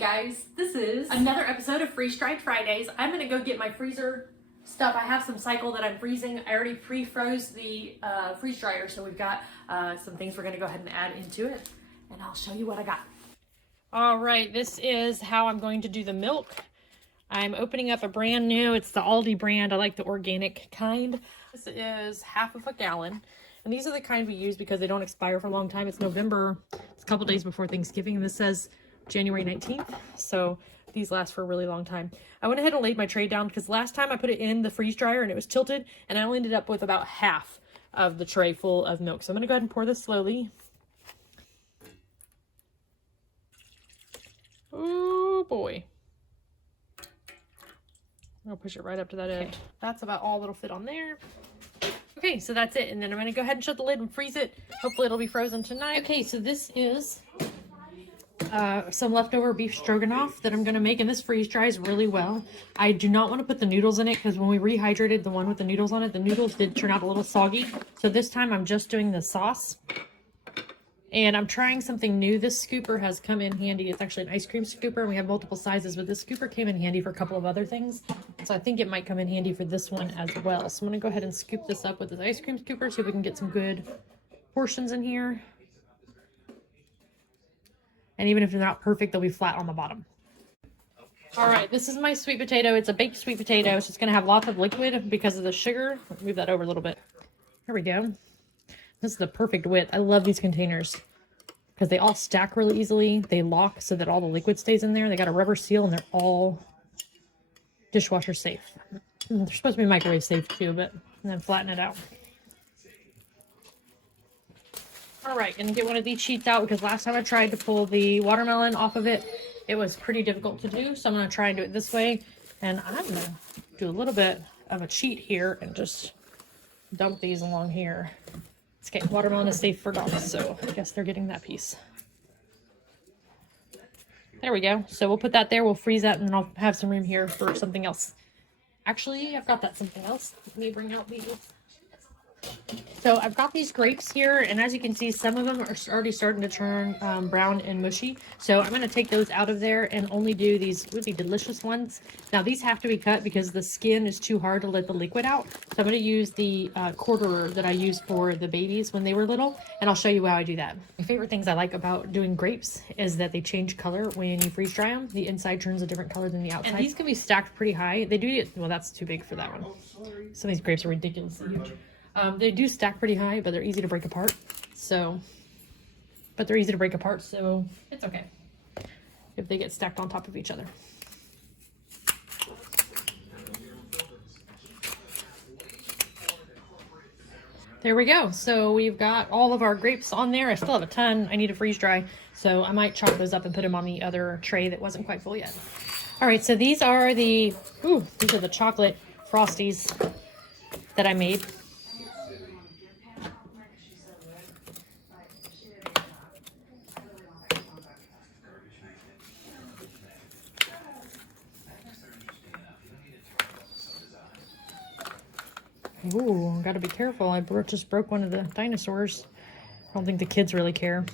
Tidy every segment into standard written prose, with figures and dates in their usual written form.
guys, this is another episode of Freeze Dried Fridays. I'm gonna go get my freezer stuff. I have some cycle that I'm freezing. I already pre-froze the freeze dryer, so we've got some things we're gonna go ahead and add into it, and I'll show you what I got. All right, this is how I'm going to do the milk. I'm opening up a brand new, it's the Aldi brand. I like the organic kind. This is half of a gallon. And these are the kind we use because they don't expire for a long time. It's November, it's a couple days before Thanksgiving, and this says January 19th. So these last for a really long time. I went ahead and laid my tray down because last time I put it in the freeze dryer and it was tilted, and I only ended up with about half of the tray full of milk. So I'm gonna go ahead and pour this slowly. Oh boy. I'll push it right up to that edge. Okay. That's about all that'll fit on there. Okay, so that's it. And then I'm going to go ahead and shut the lid and freeze it. Hopefully it'll be frozen tonight. Okay, so this is some leftover beef stroganoff that I'm going to make. And this freeze dries really well. I do not want to put the noodles in it because when we rehydrated the one with the noodles on it, the noodles did turn out a little soggy. So this time I'm just doing the sauce. And I'm trying something new. This scooper has come in handy. It's actually an ice cream scooper, and we have multiple sizes, but this scooper came in handy for a couple of other things. So I think it might come in handy for this one as well. So I'm going to go ahead and scoop this up with this ice cream scooper so we can get some good portions in here. And even if they're not perfect, they'll be flat on the bottom. All right, this is my sweet potato. It's a baked sweet potato, so it's going to have lots of liquid because of the sugar. Move that over a little bit. There we go. This is the perfect width. I love these containers because they all stack really easily. They lock so that all the liquid stays in there. They got a rubber seal and they're all dishwasher safe. They're supposed to be microwave safe too, but and then flatten it out. All right, gonna get one of these sheets out because last time I tried to pull the watermelon off of it, it was pretty difficult to do. So I'm gonna try and do it this way. And I'm gonna do a little bit of a cheat here and just dump these along here. Okay, watermelon is safe for dogs, so I guess they're getting that piece. There we go. So we'll put that there, we'll freeze that, and then I'll have some room here for something else. Actually, I've got that something else. Let me bring out these. So I've got these grapes here, and as you can see, some of them are already starting to turn brown and mushy. So I'm going to take those out of there and only do these really delicious ones. Now these have to be cut because the skin is too hard to let the liquid out. So I'm going to use the quarterer that I used for the babies when they were little, and I'll show you how I do that. My favorite things I like about doing grapes is that they change color when you freeze dry them. The inside turns a different color than the outside. And these can be stacked pretty high. They do get, well, that's too big for that one. Some of these grapes are ridiculously huge. They do stack pretty high, but they're easy to break apart. So it's okay if they get stacked on top of each other. There we go. So we've got all of our grapes on there. I still have a ton I need to freeze dry, so I might chop those up and put them on the other tray that wasn't quite full yet. All right, so these are the chocolate Frosties that I made. Ooh, gotta be careful. I just broke one of the dinosaurs. I don't think the kids really care.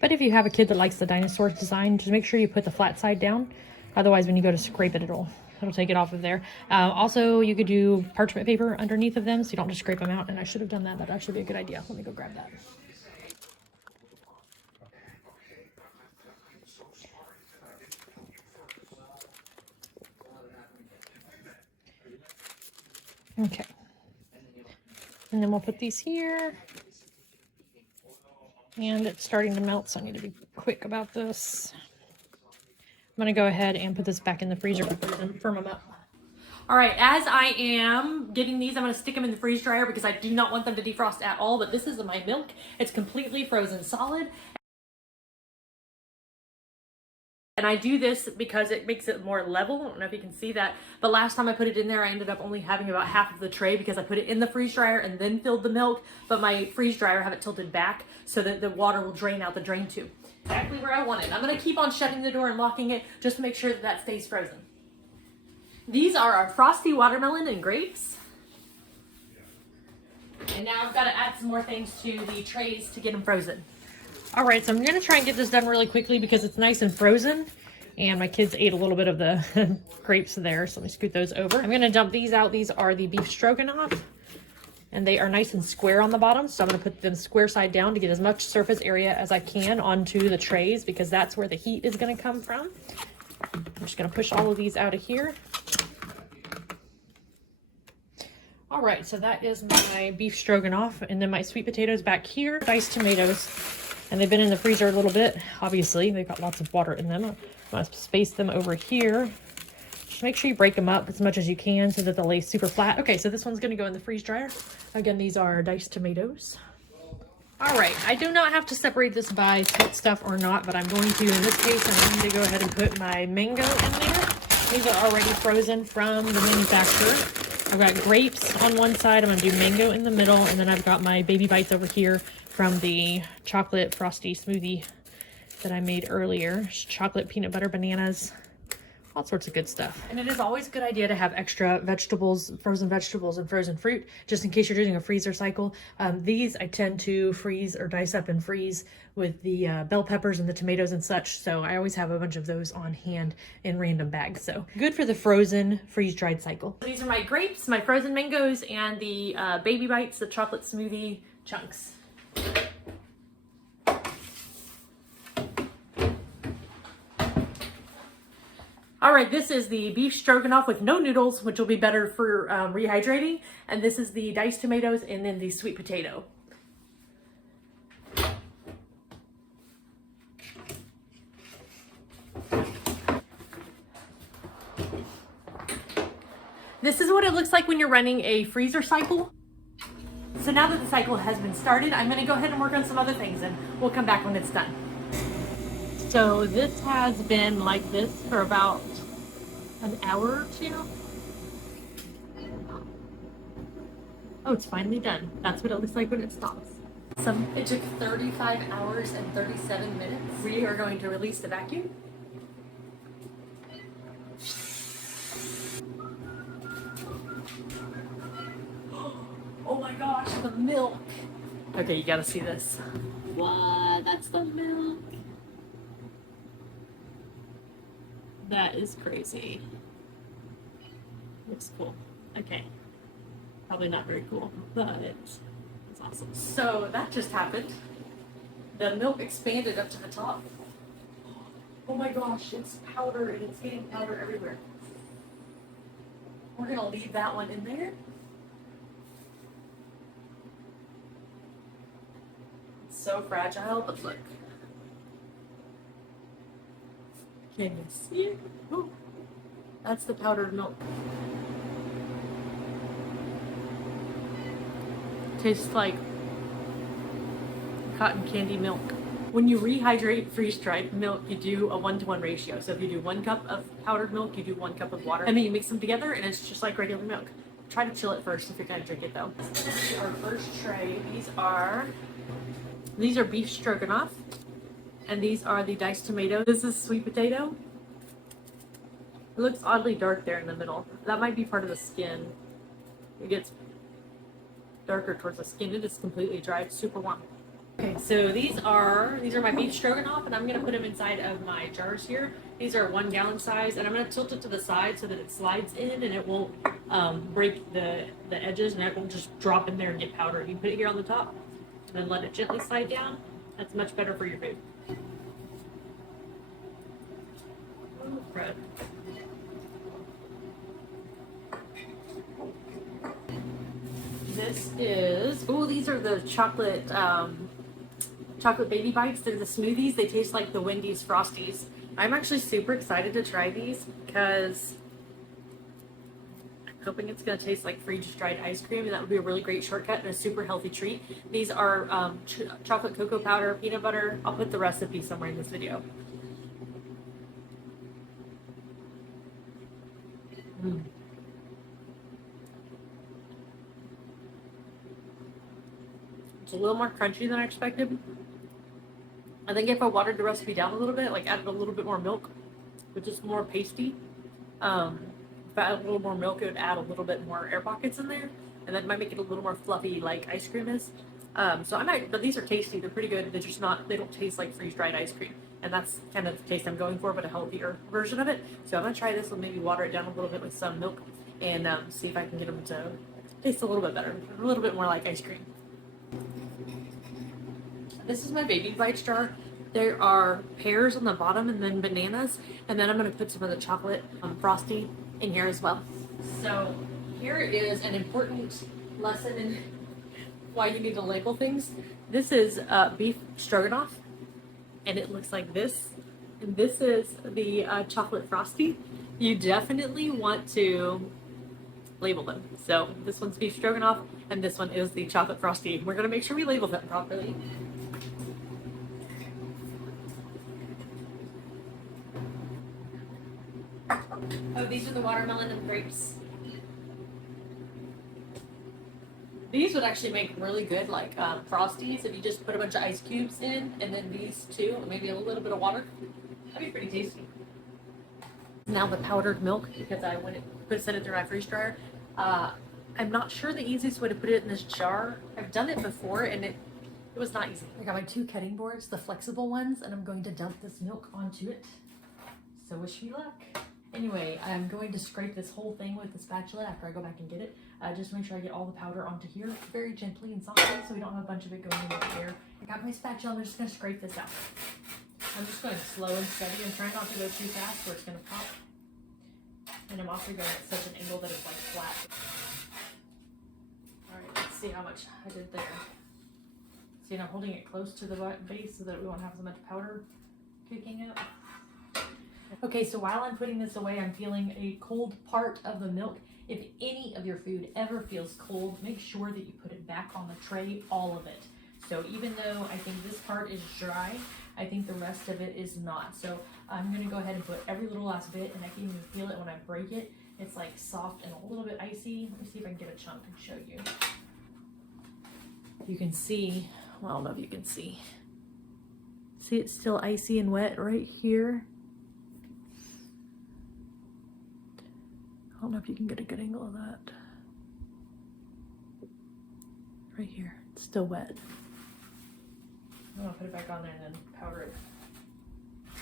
But if you have a kid that likes the dinosaur design, just make sure you put the flat side down. Otherwise, when you go to scrape it, it'll take it off of there. Also, you could do parchment paper underneath of them so you don't just scrape them out. And I should have done that. That'd actually be a good idea. Let me go grab that. Okay. And then we'll put these here. And it's starting to melt, so I need to be quick about this. I'm going to go ahead and put this back in the freezer and firm them up. All right, as I am getting these, I'm going to stick them in the freeze dryer because I do not want them to defrost at all. But this is my milk. It's completely frozen solid. And I do this because it makes it more level. I don't know if you can see that. But last time I put it in there, I ended up only having about half of the tray because I put it in the freeze dryer and then filled the milk. But my freeze dryer, I have it tilted back so that the water will drain out the drain tube. Exactly where I want it. I'm going to keep on shutting the door and locking it just to make sure that that stays frozen. These are our frosty watermelon and grapes. And now I've got to add some more things to the trays to get them frozen. All right, so I'm going to try and get this done really quickly because it's nice and frozen. And my kids ate a little bit of the grapes there, so let me scoot those over. I'm gonna dump these out. These are the beef stroganoff, and they are nice and square on the bottom, so I'm gonna put them square side down to get as much surface area as I can onto the trays, because that's where the heat is gonna come from. I'm just gonna push all of these out of here. All right, so that is my beef stroganoff, and then my sweet potatoes back here, diced tomatoes, and they've been in the freezer a little bit. Obviously, they've got lots of water in them. I'm gonna space them over here. Just make sure you break them up as much as you can so that they'll lay super flat. Okay, so this one's gonna go in the freeze dryer. Again, these are diced tomatoes. All right, I do not have to separate this by sweet stuff or not, but I'm going to, in this case, I'm going to go ahead and put my mango in there. These are already frozen from the manufacturer. I've got grapes on one side, I'm gonna do mango in the middle, and then I've got my baby bites over here from the chocolate frosty smoothie that I made earlier. Chocolate, peanut butter, bananas, all sorts of good stuff. And it is always a good idea to have extra vegetables, and frozen fruit, just in case you're doing a freezer cycle. These I tend to freeze or dice up and freeze with the bell peppers and the tomatoes and such. So I always have a bunch of those on hand in random bags. So good for the frozen freeze-dried cycle. These are my grapes, my frozen mangoes, and the baby bites, the chocolate smoothie chunks. All right, this is the beef stroganoff with no noodles, which will be better for rehydrating. And this is the diced tomatoes and then the sweet potato. This is what it looks like when you're running a freezer cycle. So now that the cycle has been started, I'm gonna go ahead and work on some other things, and we'll come back when it's done. So this has been like this for about an hour or two. Oh, it's finally done. That's what it looks like when it stops. It took 35 hours and 37 minutes. We are going to release the vacuum. Oh my gosh, the milk. Okay, you gotta see this. What? That's the milk. That is crazy. Looks cool. Okay. Probably not very cool, but it's awesome. So that just happened. The milk expanded up to the top. Oh my gosh, it's powder and it's getting powder everywhere. We're gonna leave that one in there. It's so fragile, but look. Can you see it? Ooh, that's the powdered milk. Tastes like cotton candy milk. When you rehydrate freeze-dried milk, you do a 1-to-1 ratio. So if you do 1 cup of powdered milk, you do 1 cup of water, and then you mix them together, and it's just like regular milk. Try to chill it first if you're gonna drink it though. Our first tray, these are beef stroganoff, and these are the diced tomatoes. This is sweet potato. It looks oddly dark there in the middle. That might be part of the skin. It gets darker towards the skin. It is completely dry. It's super warm. Okay, so these are my beef stroganoff, and I'm gonna put them inside of my jars here. These are 1 gallon size, and I'm gonna tilt it to the side so that it slides in and it won't break the edges, and it won't just drop in there and get powdered. You put it here on the top, and then let it gently slide down. That's much better for your food. Oh, Fred. This is, oh, these are the chocolate baby bites. They're the smoothies. They taste like the Wendy's Frosties. I'm actually super excited to try these because I'm hoping it's going to taste like freeze-dried ice cream, and that would be a really great shortcut and a super healthy treat. These are chocolate cocoa powder, peanut butter. I'll put the recipe somewhere in this video. It's a little more crunchy than I expected. I think if I watered the recipe down a little bit, like added a little bit more milk, which is more pasty, if I added a little more milk, it would add a little bit more air pockets in there, and that might make it a little more fluffy like ice cream is. So I might, but these are tasty. They're pretty good. They're just not, they don't taste like freeze-dried ice cream. and that's kind of the taste I'm going for, but a healthier version of it. So I'm gonna try this and maybe water it down a little bit with some milk and see if I can get them to taste a little bit better, a little bit more like ice cream. This is my baby bites jar. There are pears on the bottom and then bananas, and then I'm gonna put some of the chocolate frosty in here as well. So here is an important lesson in why you need to label things. This is beef stroganoff, and it looks like this. And this is the chocolate frosty. You definitely want to label them. So this one's beef stroganoff, and this one is the chocolate frosty. We're gonna make sure we label them properly. Oh, these are the watermelon and grapes. These would actually make really good like frosties if you just put a bunch of ice cubes in, and then these two, and maybe a little bit of water. That'd be pretty tasty. Now the powdered milk, because I went set it through my freeze dryer. I'm not sure the easiest way to put it in this jar. I've done it before and it was not easy. I got my 2 cutting boards, the flexible ones, and I'm going to dump this milk onto it. So wish me luck. Anyway, I'm going to scrape this whole thing with the spatula after I go back and get it. Just to make sure I get all the powder onto here very gently and softly so we don't have a bunch of it going into the air. I got my spatula, I'm just going to scrape this out. I'm just going slow and steady and try not to go too fast or it's going to pop. And I'm also going at such an angle that it's like flat. Alright, let's see how much I did there. See, and I'm holding it close to the base so that we won't have so much powder kicking up. Okay, so while I'm putting this away, I'm feeling a cold part of the milk. If any of your food ever feels cold, make sure that you put it back on the tray, all of it. So even though I think this part is dry, I think the rest of it is not. So I'm gonna go ahead and put every little last bit, and I can even feel it when I break it. It's like soft and a little bit icy. Let me see if I can get a chunk and show you. You can see, well, I don't know if you can see. See, it's still icy and wet right here. I don't know if you can get a good angle of that. Right here, it's still wet. I'm gonna put it back on there and then powder it.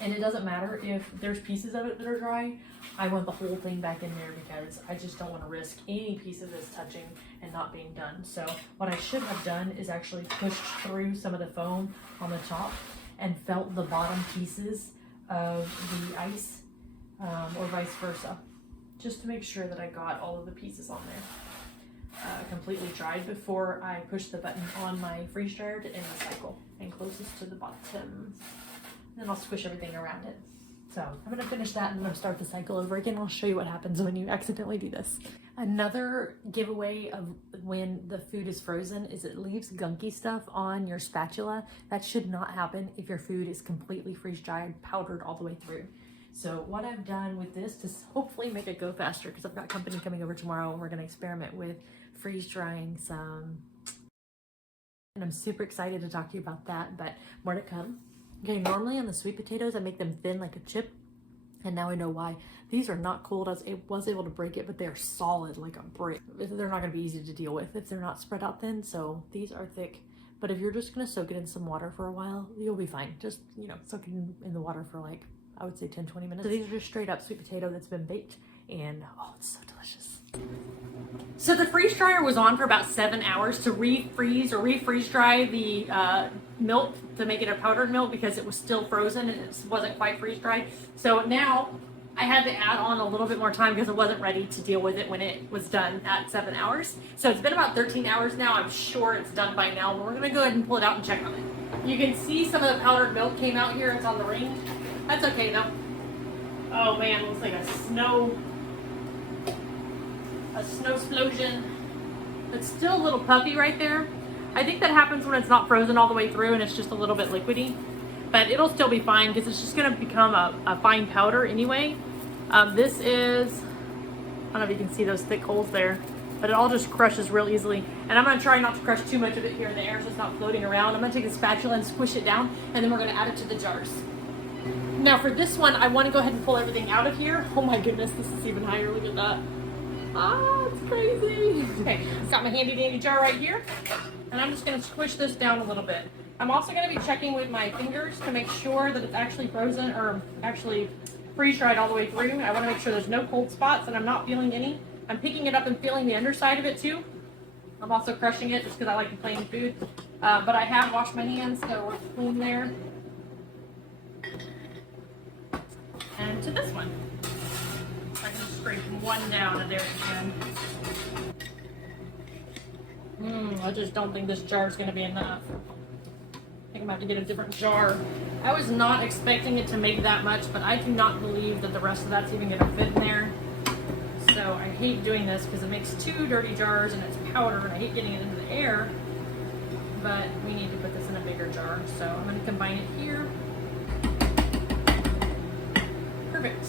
And it doesn't matter if there's pieces of it that are dry. I want the whole thing back in there because I just don't want to risk any piece of this touching and not being done. So what I should have done is actually pushed through some of the foam on the top and felt the bottom pieces of the ice or vice versa, just to make sure that I got all of the pieces on there completely dried before I push the button on my freeze dryer to end the cycle and closest to the bottom. Then I'll squish everything around it. So I'm gonna finish that and then start the cycle over again. I'll show you what happens when you accidentally do this. Another giveaway of when the food is frozen is it leaves gunky stuff on your spatula. That should not happen if your food is completely freeze dried, powdered all the way through. So what I've done with this to hopefully make it go faster, because I've got company coming over tomorrow and we're gonna experiment with freeze drying some. And I'm super excited to talk to you about that, but more to come. Okay, normally on the sweet potatoes, I make them thin like a chip, and now I know why. These are not cold. I was able to break it, but they're solid like a brick. They're not gonna be easy to deal with if they're not spread out thin, so these are thick. But if you're just gonna soak it in some water for a while, you'll be fine. Just, you know, soak it in the water for like, I would say 10-20 minutes. So these are just straight up sweet potato that's been baked, and oh, it's so delicious. So the freeze dryer was on for about 7 hours to refreeze dry the milk to make it a powdered milk because it was still frozen and it wasn't quite freeze dried. So now I had to add on a little bit more time because I wasn't ready to deal with it when it was done at 7 hours. So it's been about 13 hours now. I'm sure it's done by now, but we're gonna go ahead and pull it out and check on it. You can see some of the powdered milk came out here. It's on the ring. That's okay though. Oh man, it looks like a snow explosion. It's still a little puffy right there. I think that happens when it's not frozen all the way through and it's just a little bit liquidy, but it'll still be fine because it's just going to become a fine powder anyway. This is, I don't know if you can see those thick holes there, but it all just crushes real easily. And I'm going to try not to crush too much of it here in the air so it's not floating around. I'm going to take the spatula and squish it down, and then we're going to add it to the jars. Now for this one, I want to go ahead and pull everything out of here. Oh my goodness, this is even higher. Look at that. Ah, it's crazy. Okay, got my handy dandy jar right here, and I'm just gonna squish this down a little bit. I'm also going to be checking with my fingers to make sure that it's actually frozen or actually freeze dried all the way through. I want to make sure there's no cold spots and I'm not feeling any. I'm picking it up and feeling the underside of it too. I'm also crushing it just because I like to play in food. But I have washed my hands, so we're clean there. And to this one. I can just scrape one down and there again. I just don't think this jar is going to be enough. I think I'm going to have to get a different jar. I was not expecting it to make that much, but I do not believe that the rest of that's even going to fit in there. So I hate doing this because it makes two dirty jars and it's powder and I hate getting it into the air. But we need to put this in a bigger jar. So I'm going to combine it here. Perfect.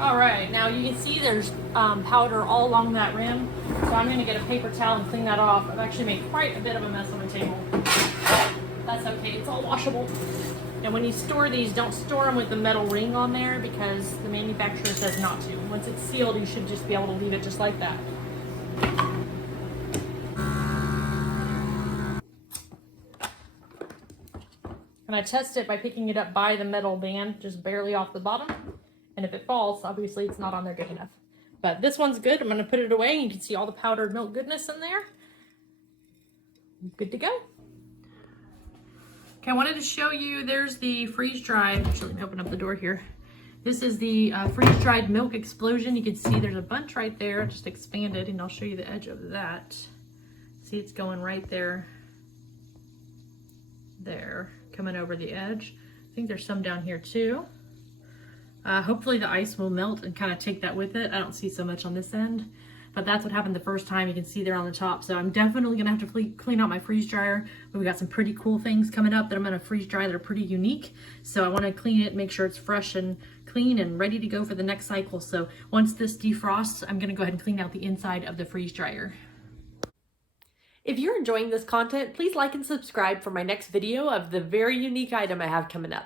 All right, now you can see there's powder all along that rim. So I'm going to get a paper towel and clean that off. I've actually made quite a bit of a mess on the table. That's okay, it's all washable. And when you store these, don't store them with the metal ring on there because the manufacturer says not to. Once it's sealed, you should just be able to leave it just like that. And I test it by picking it up by the metal band, just barely off the bottom. And if it falls, obviously it's not on there good enough. But this one's good. I'm going to put it away. You can see all the powdered milk goodness in there. Good to go. Okay, I wanted to show you, there's the freeze-dried, actually let me open up the door here. This is the freeze-dried milk explosion. You can see there's a bunch right there, just expanded, and I'll show you the edge of that. See, it's going right there. There, coming over the edge. I think there's some down here too. Hopefully the ice will melt and kind of take that with it. I don't see so much on this end, but that's what happened the first time. You can see there on the top. So I'm definitely gonna have to clean out my freeze dryer. We've got some pretty cool things coming up that I'm gonna freeze dry that are pretty unique. So I wanna clean it, make sure it's fresh and clean and ready to go for the next cycle. So once this defrosts, I'm gonna go ahead and clean out the inside of the freeze dryer. If you're enjoying this content, please like and subscribe for my next video of the very unique item I have coming up.